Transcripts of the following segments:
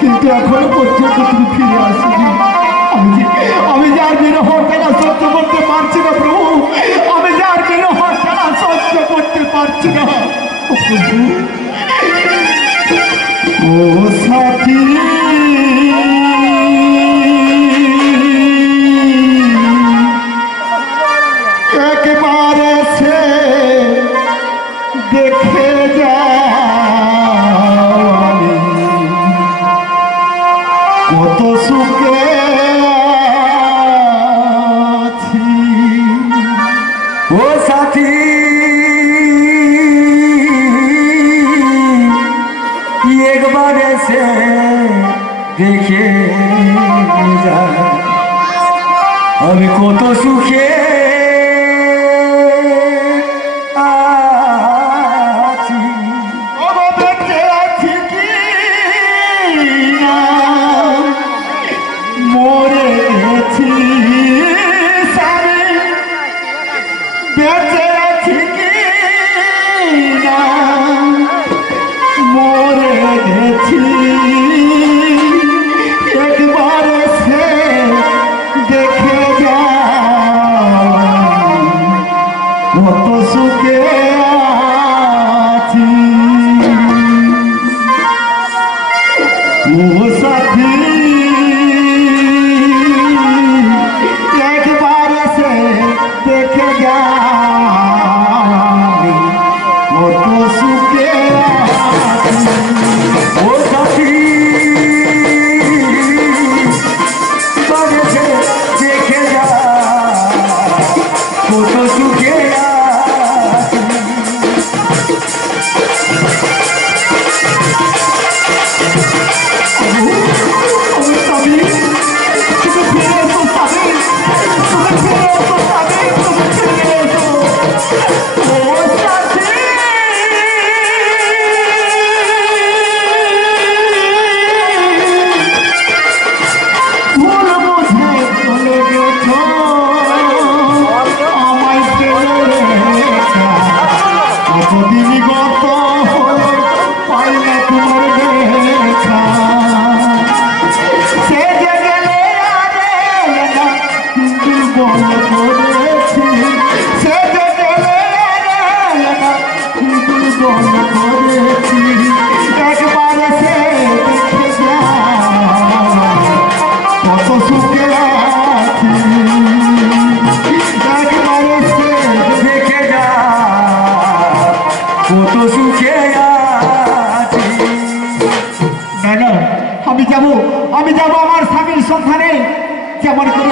কিন্তু এখনও পর্যন্ত তুমি ফিরে আমি যে আর জ্বালা সহ্য করতে পারছি না, প্রভু। আমি যে আর বিরহ জ্বালা সহ্য করতে পারছি না। ও সাথী একবার সে দেখে যাও সুখে ও সাথী একবার এসে দেখে আমি কত সুখে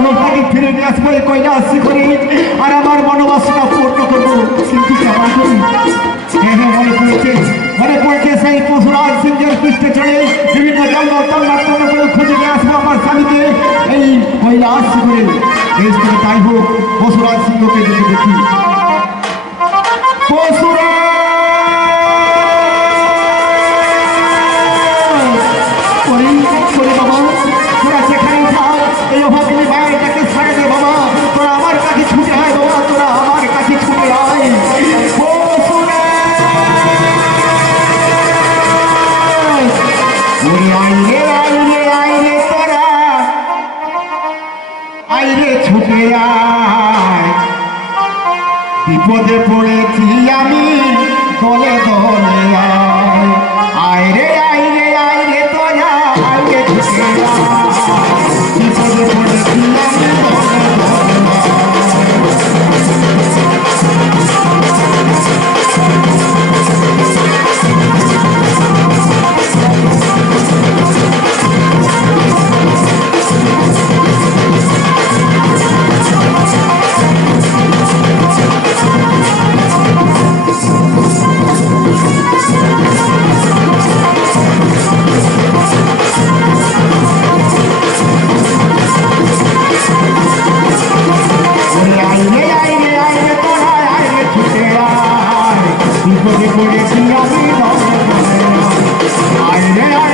করে তাকে করে আর আমার মনোবাসনা পূর্ণ করব। কিন্তু হ্যাঁ হ্যাঁ মনে পড়েছে মনে পড়েছে সেই পশুরাজ সিংহের পৃষ্ঠে চড়ে বিভিন্ন জঙ্গল করে খুঁজে নিয়ে আসব আমার স্বামীকে। এই করে বেশ করে তাই হোক, পশুরাজ সিংহকে যদি দেখি। পশুরাজ বিপদে পড়েছি আমি দলে দলে আয়। আয় রে আয় রে আয় রে তোরা ছুটে বিপদে পড়েছি আমি People, people, it's not me, don't let me know. I did, I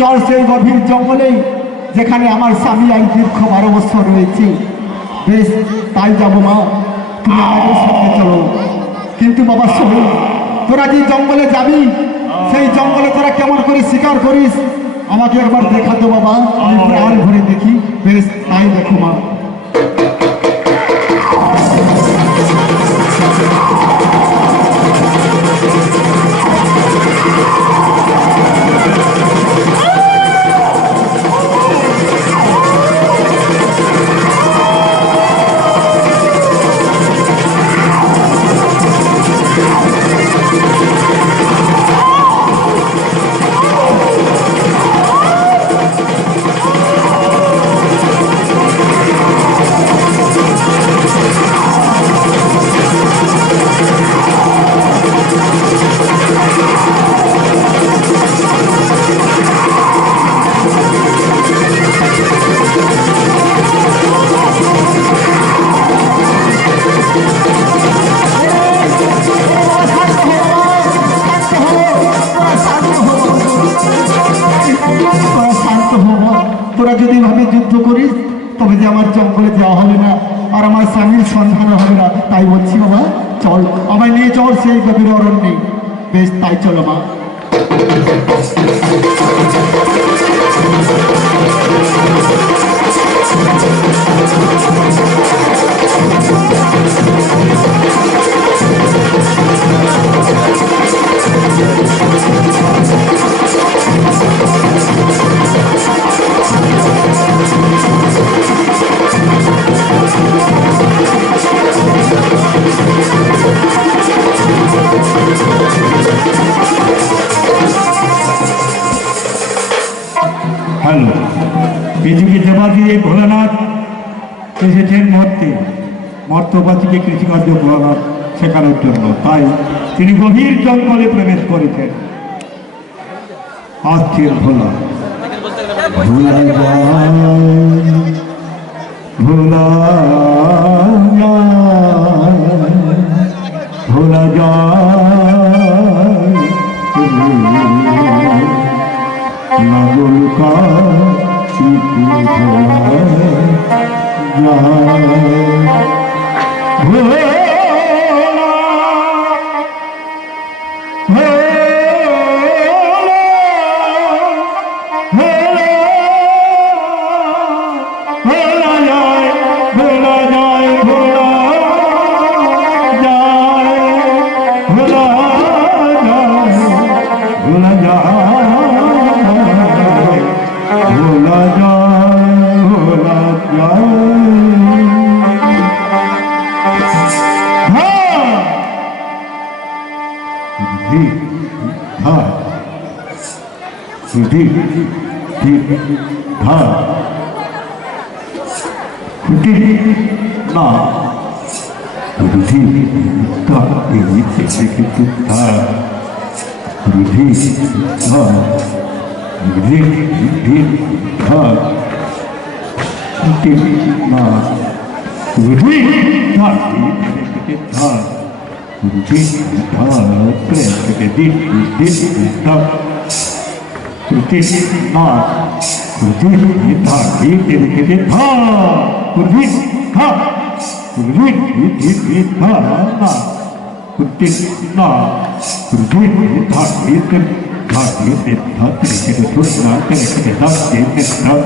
চল সেই গভীর জঙ্গলে যেখানে আমার স্বামী আজ দীর্ঘ বারো বছর রয়েছে। বেশ, তাই যাব মা, তুমি আমাদের সঙ্গে চলো। কিন্তু বাবা শোন তোরা যে জঙ্গলে যাবি, সেই জঙ্গলে তোরা কেমন করে শিকার করিস, আমাকে একবার দেখাতো বাবা, আমি প্রাণ ভরে দেখি। বেশ, তাই দেখো মা। বেশ তাই চলো মা মর্তবাসীকে কৃষিকার্য ভোলানাথ শেখানোর জন্য তাই তিনি গভীর জঙ্গলে প্রবেশ করেছেন আসছেন ভোলা ভোলা ভোলা যায়, ভোলা যায় নগর हाँ। ना। रुधि का था रुधि था रुधि रुधि था ना। रुधि था था रुधि था प्रेम के दिन दिन था रुधि ना। गुरुजीत ये था ये तेरे के लिए था गुरुजीत था गुरुजीत ये ये ये था ना गुरुजीत ना गुरुजीत ये था ये तेरे था ये तेरे था तेरे के लिए तुझ ना तेरे के लिए था तेरे के था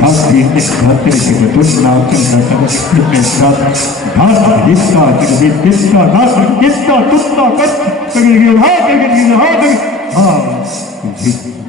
था तेरे के था तेरे के लिए तुझ ना तेरे के था तेरे के था था इसका तेरे के किसका था किसका तुझका था तेरे के लिए हाँ तेरे के लिए था तेरे हाँ था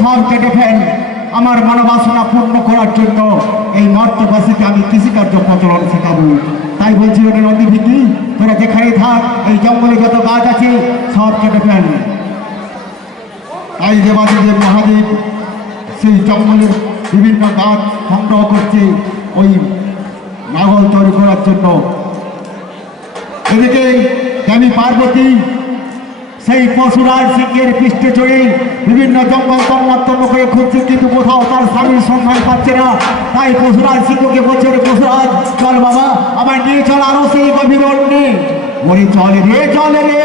সব কেটে আমার মনোবাসনা পূর্ণ করার জন্য এই মর্তবাসীকে আমি কৃষিকার্য প্রচলন শেখাবো। তাই বলছি ওটা নদী ভিকি তোরা যেখানেই থাক, এই জঙ্গলে যত গাছ আছে, সব কেটে ফেল। তাই দেবাদেবের মহাদেব সেই জঙ্গলের বিভিন্ন গাছ সংগ্রহ করছে, ওই নাগল তৈরি করার জন্য। এদিকে দেবী পার্বতী সেই পশুরাজ সিংহের পৃষ্ঠে চড়ে বিভিন্ন জঙ্গল তন্মাত্তন্য করে খুঁজছে কিন্তু কোথাও তার স্বামীর সন্ধান পাচ্ছে না। তাই পশুরাজ সিংহকে বলছে "রে পশুরাজ, চল বাবা আমার নিয়ে চল, আরও সেই গভীর অন্যে ওরে চল রে চল রে।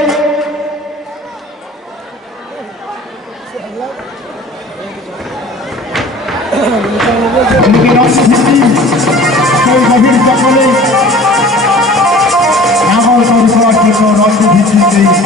সেই রক্তভিত্তিতে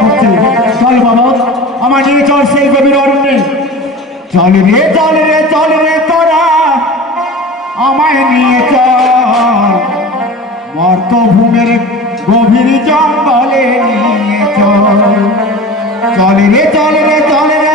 করছে। চল বাবা, আমার নিয়ে চল সেই গভীর অরণ্যে। চল রে চল রে চল রে তোরা, আমায় নিয়ে চল। মর্তভূমের গভীর জঙ্গলে নিয়ে চল। চল রে চল রে চল রে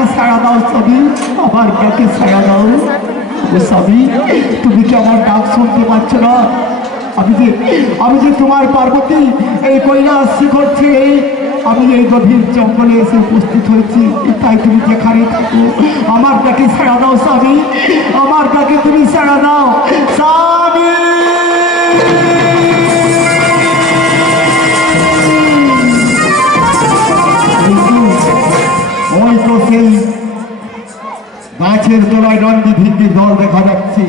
ডাকে ছাড়া দাও স্বামী আমার ডাকে ছাড়া দাও। ও স্বামী, তুমি কি আমার ডাক শুনতে পাচ্ছ না? আমি যে আমি যে তোমার পার্বতী, এই কৈলাস শিখর ছেড়ে আমি এই গভীর জঙ্গলে এসে উপস্থিত হয়েছি। তাই তুমি যেখানে থাকো, আমার ডাকে ছাড়া দাও স্বামী, আমার ডাকে তুমি ছাড়া দাও। স্বামী গাছের তলায় রন্ডি ভিন্ডি দল দেখা যাচ্ছে।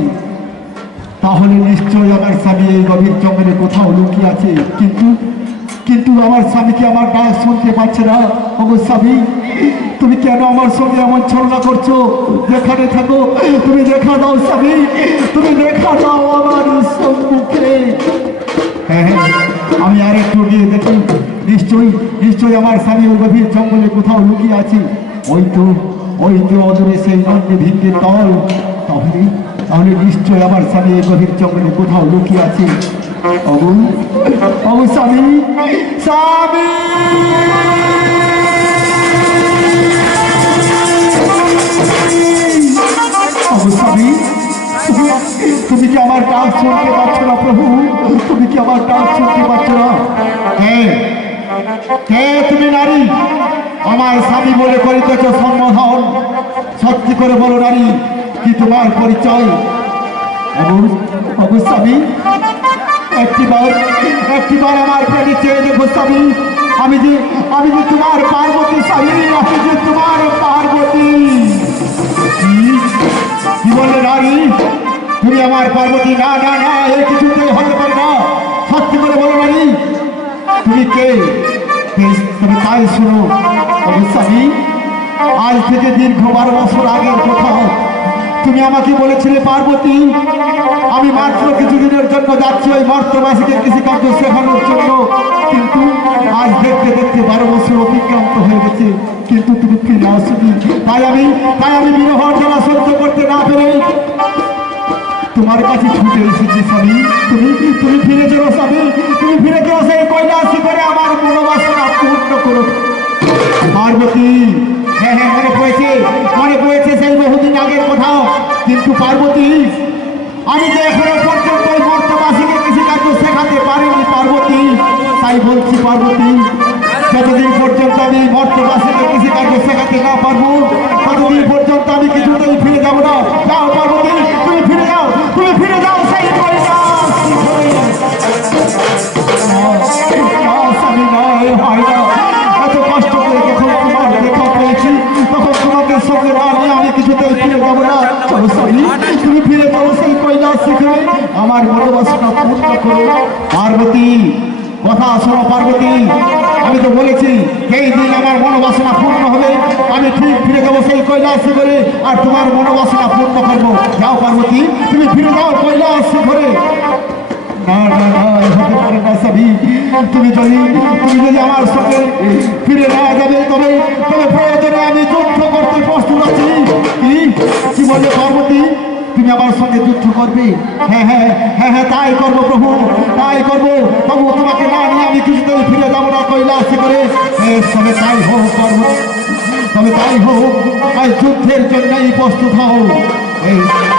তাহলে নিশ্চয়ই আমার স্বামী এই গভীর জঙ্গলে কোথাও লুকিয়ে আছে। কিন্তু কিন্তু আমার স্বামীকে আমার ডাক শুনতে পাচ্ছে না। আমার স্বামী, তুমি কেন আমার সঙ্গে এমন ছলনা করছ? যেখানে থাকো, তুমি দেখা দাও স্বামী, তুমি দেখা দাও আমার সম্মুখে। হ্যাঁ হ্যাঁ আমি আর একটু গিয়ে দেখি। নিশ্চয়ই নিশ্চয়ই আমার স্বামী ওই গভীর জঙ্গলে কোথাও লুকিয়ে আছে। ওই তো তো অদূরে সেই নন্দী ভিন্ডির তল। তাহলে তাহলে নিশ্চয়ই আমার স্বামী গভীর জঙ্গলে কোথাও লুকিয়ে আছে। অবু অবু তুমি- কি আমার ডাক শুনতে পাচ্ছ না, প্রভু? তুমি কি আমার ডাক শুনতে পাচ্ছ না? কে তুমি নারী? আমার স্বামী বলে করিতেছ সম্বোধন সত্যি করে বলো নারী, কি তোমার পরিচয়? এবং স্বামী, একটিবার একটিবার আমার প্রাণী চেয়ে দেখো স্বামী, আমি যে আমি যে তোমার পার্বতী স্বামী, আমি যে তোমার পার্বতী। কি? কি বলে নারী? তুমি আমার পার্বতী? না না না এই কিছুতেই হতে পারে না। সত্যি করে বলো নারী, তুমি কে- তুমি তাই শুনো। অবস্থামি আজ থেকে দীর্ঘ বারো বছর আগের কথা তুমি আমাকে বলেছিলে, পার্বতী, আমি মাত্র কিছুদিনের জন্য যাচ্ছি ওই মর্তবাসীকে কৃষিকার্য শেখানোর জন্য। কিন্তু আজ দেখতে দেখতে বারো বছর অতিক্রান্ত হয়ে গেছে। কিন্তু তুমি ফিরে আসনি। তাই আমি তাই আমি বিবাহ জ্বালা সহ্য করতে না পেরে তোমার কাছে ছুটে এসেছি স্বামী। তুমি তুমি ফিরে যাও স্বামী। তুমি ফিরে যাও সেই কৈলাসী করে আমার মনোবাসনা পূর্ণ করো। পার্বতী হ্যাঁ হ্যাঁ মনে পড়েছে মনে পড়েছে সেই বহুদিন আগের কোথাও। কিন্তু পার্বতী, আমি তো এখনও পর্যন্ত মর্তবাসীকে কৃষিকার্য শেখাতে পারিনি, পার্বতী। তাই বলছি, পার্বতী, যতদিন পর্যন্ত আমি মর্তবাসীকে কৃষিকার্য শেখাতে না পারব, ততদিন পর্যন্ত আমি কিছুতেই ফিরে যাব না। যাও, পার্বতী। আমার মনোবাসনা পূর্ণ করো। পার্বতী, কথা শোনো পার্বতী। আমি তো বলেছি এই দিন আমার মনোবাসনা পূর্ণ হবে, আমি ঠিক ফিরে যাব সেই কৈলাস শিখরে আর তোমার মনোবাসনা পূর্ণ করব। যাও পার্বতী, তুমি ফিরে যাও কৈলাস স্বামী। তুমি যদি তুমি যদি আমার সঙ্গে ফিরে না যাবে, তবে তবে প্রয়োজনে আমি যুদ্ধ করতে প্রস্তুত আছি। কি বলে পার্বতী? তুমি আমার সঙ্গে যুদ্ধ করবে। হ্যাঁ হ্যাঁ হ্যাঁ হ্যাঁ তাই করব প্রভু, তাই করব। তবু তোমাকে না নিয়ে আমি কিছুতেই ফিরে যাব না, কৈলাসে করে। তবে তাই হোক করব তবে তাই হোক। আজ যুদ্ধের জন্যই প্রস্তুত হও।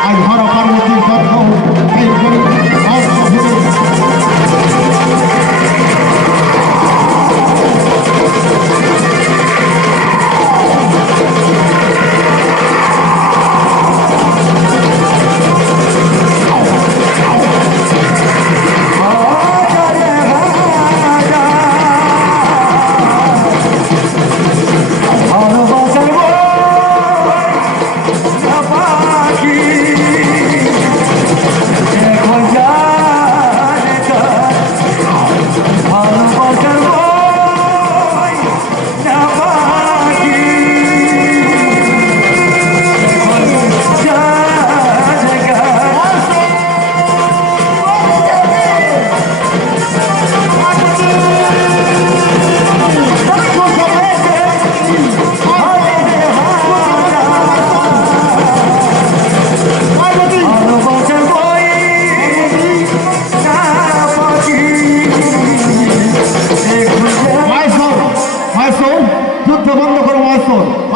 আজ হর পার্বতীর গর্ভ এই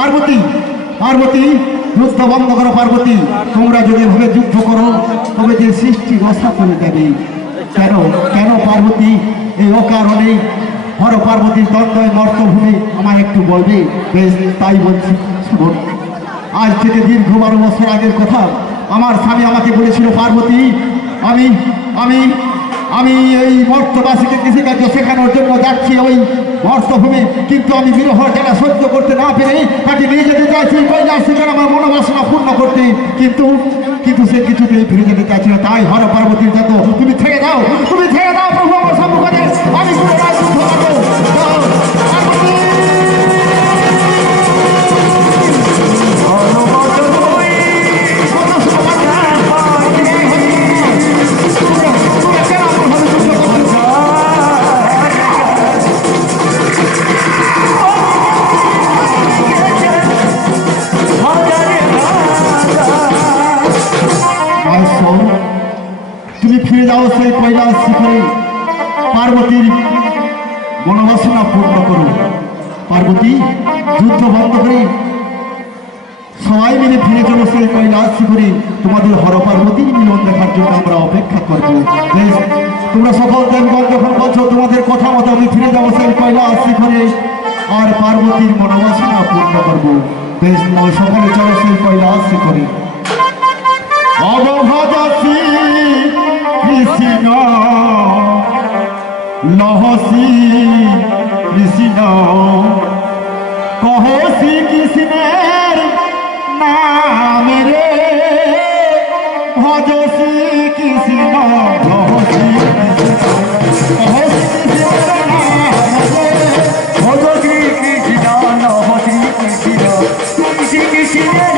পার্বতী পার্বতী যুদ্ধ বন্ধ করো পার্বতী। তোমরা যদি এভাবে যুদ্ধ করো, তবে যে সৃষ্টি রসা করে দেবে। কেন? কেন পার্বতী? এই অকারণে হর পার্বতীর দ্বন্দ্বয় মর্তভূমি আমায় একটু বলবে? বেশ, তাই বলছি। শুনুন, আজ থেকে দীর্ঘ বারো বছর আগের কথা। আমার স্বামী আমাকে বলেছিল, পার্বতী, আমি আমি আমি এই মর্তবাসীকে কৃষিকার্য শেখানোর জন্য যাচ্ছি ওই মর্তভূমি। কিন্তু আমি বিরহ যারা সহ্য করতে না পেরে তাকে নিয়ে যেতে চাইছি। কৈলাস আমার মনোবাসনা পূর্ণ করতে। কিন্তু কিন্তু সে কিছুতেই ফিরে যেতে চাইছে না। তাই হর পার্বতীর যত, তুমি ছেড়ে দাও, তুমি থেকে জন্য আমরা অপেক্ষা করব বেশ তোমরা সকল দেবগণ যখন বলছো, তোমাদের কথা মতো আমি ফিরে যাব সেই কৈলাস শিখরে আর পার্বতীর মনোবাসনা পূর্ণ করব। বেশ সকলে চলো সেই কৈলাস শিখরে অবভাজাসি কৃষ্ণ। লহসি, কৃষ্ণ। কহসি কৃষ্ণের নাম রে। Yeah.